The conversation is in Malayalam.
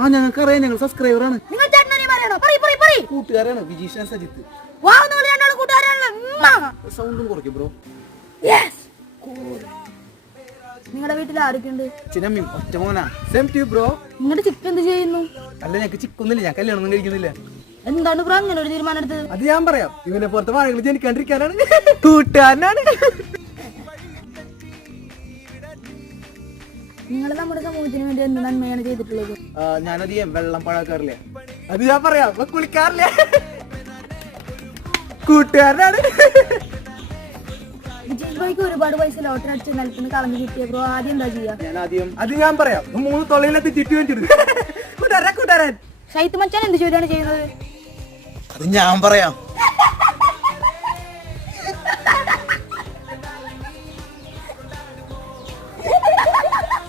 ആ ഞങ്ങൾക്കറിയാം, ഞങ്ങൾ സബ്സ്ക്രൈബറാണ്. കൂട്ടുകാരാണ് വിജീഷ് സജിത്ത്. സൗണ്ടും കുറയ്ക്കും ബ്രോ. നിങ്ങളുടെ വീട്ടിൽ ആരൊക്കെയുണ്ട്? ചിന്നമ്മയും ഒറ്റ മോനാ. Same to bro. നിങ്ങളുടെ ചിക്ക് എന്ത് ചെയ്യുന്നു? അല്ല ഞങ്ങൾക്ക് ചിക്കൊന്നുമില്ല, ഞാൻ കല്യാണം ഒന്നും കഴിക്കുന്നില്ല. എന്താണ് ബ്രോ അങ്ങനെ ഒരു തീരുമാനം എടുത്തത്? അത് ഞാൻ പറയാം, ഇവനെ പുറത്തെ വാഴകൾ ജനിക്കാണ്ടിരിക്കാനാണ്. കൂട്ടുകാരനാണ്. നിങ്ങൾ നമ്മുടെ സമൂഹത്തിന് വേണ്ടി എന്ത് നന്മയാണ് ചെയ്തിട്ടുള്ളത്? ഞാനധികം വെള്ളം പഴക്കാറില്ല. അത് ഞാൻ പറയാം, കുളിക്കാറില്ല. കൂട്ടുകാരനാണ്. വിജയ് ഭായിക്ക് ഒരുപാട് പൈസ ലോട്ടറി അടിച്ച് നിലത്തിന് കളഞ്ഞു കിട്ടിയ ബ്രോ ആദ്യം എന്താ ചെയ്യാ? അത് ഞാൻ പറയാം, 3 തൊള്ളയിലെത്തി ചുറ്റി വെച്ചിട്ട്. കൂട്ടുകാരൻ ഷൈത്ത് മച്ചാൻ എന്ത് ജോലിയാണ് ചെയ്യുന്നത്? അത് ഞാൻ പറയാം.